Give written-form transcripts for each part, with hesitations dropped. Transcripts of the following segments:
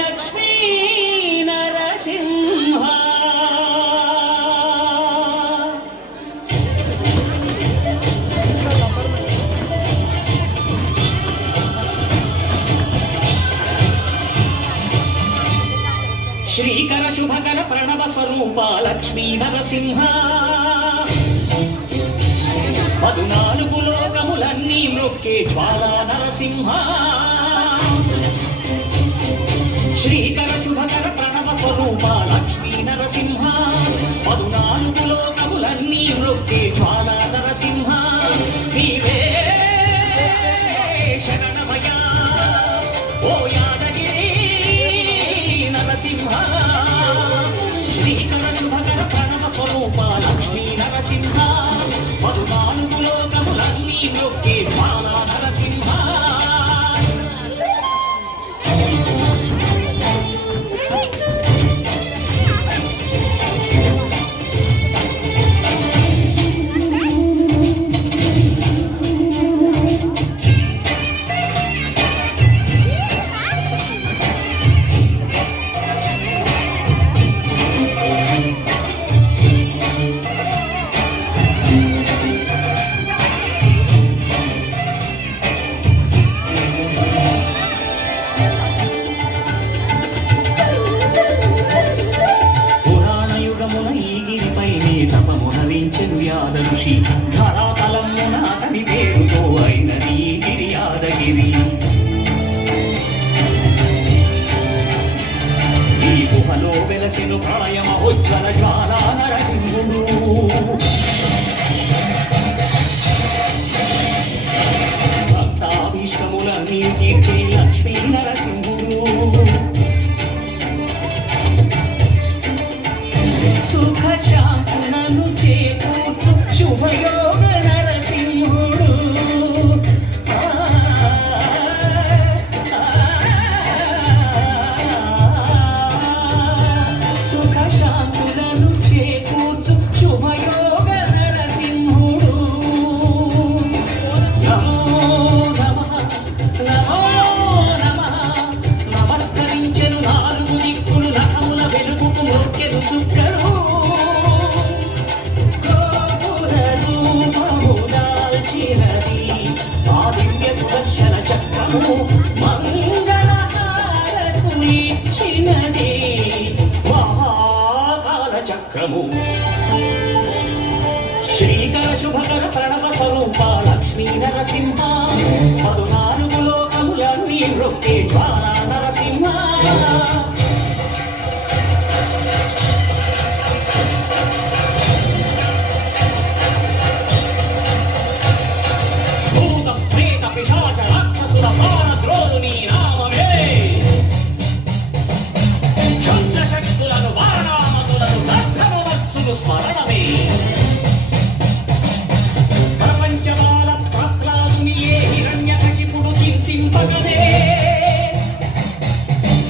లక్ష్మీ నరసింహ శ్రీకర శుభకర ప్రణవ స్వరూప లక్ష్మీ నరసింహ 14 లోకములన్నీ మ్రొక్కే జ్వాలా నరసింహ శ్రీకర శుభకర ప్రణవ స్వరూప లక్ష్మీ నరసింహ 14 లోకములన్నీ మ్రొక్కే జ్వాలా నరసింహ నీవే శరణమయ ఓ యాదగిరి నరసింహ శ్రీకర శుభకర ప్రణవ స్వరూప లక్ష్మీ నరసింహ 14 లోకములన్నీ మ్రొక్కే జ్వాలా నరసింహ ఋషి ధరాతలమున అతని పేరుతో అయినది గిరి యాదగిరి ఈ గుహలో వెలసెను ప్రళయమహోజ్వల జ్వాలా నరసింహుడు భక్తాభీష్టములన్నీ తీర్చే లక్ష్మీ నరసింహుడు సుఖ శాంతులను చేకూర్చు శుభయోగ నరసింహుడు సుఖ శాంతులను చేకూర్చు శుభయోగ నరసింహుడు నమో నమః నమో నమః నమస్కరించెను 4 దిక్కులు నఖముల వెలుగుకు మొక్కెను చుక్కలు మంగళహారతులిచ్చినది మహాకాల చక్రము శ్రీకర శుభకర ప్రణవ స్వరూప లక్ష్మీ నరసింహ 14 లోకములన్నీ మ్రొక్కే జ్వాలా నరసింహ స్మరణమే ప్రపంచమాల ప్రహ్లాదుని ఏ హిరణ్యకశిపుడు హింసింపగనే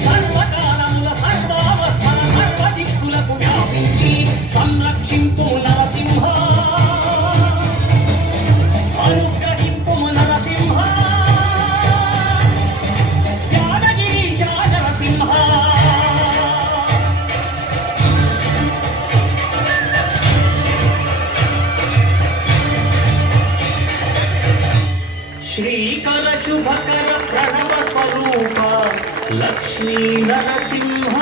సర్వకాలముల సర్వావస్థల సర్వదిక్కులకు వ్యాపించి సంరక్షింపు నరసింహ అనుగ్రహింపు నరసింహ యాదగిరీశ నరసింహ శ్రీకర శుభకర ప్రణవ స్వరూప లక్ష్మీ నరసింహ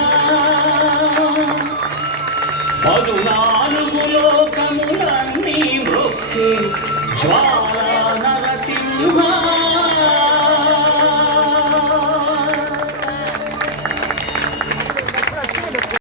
14 లోకములన్నీ మ్రొక్కే జ్వాలా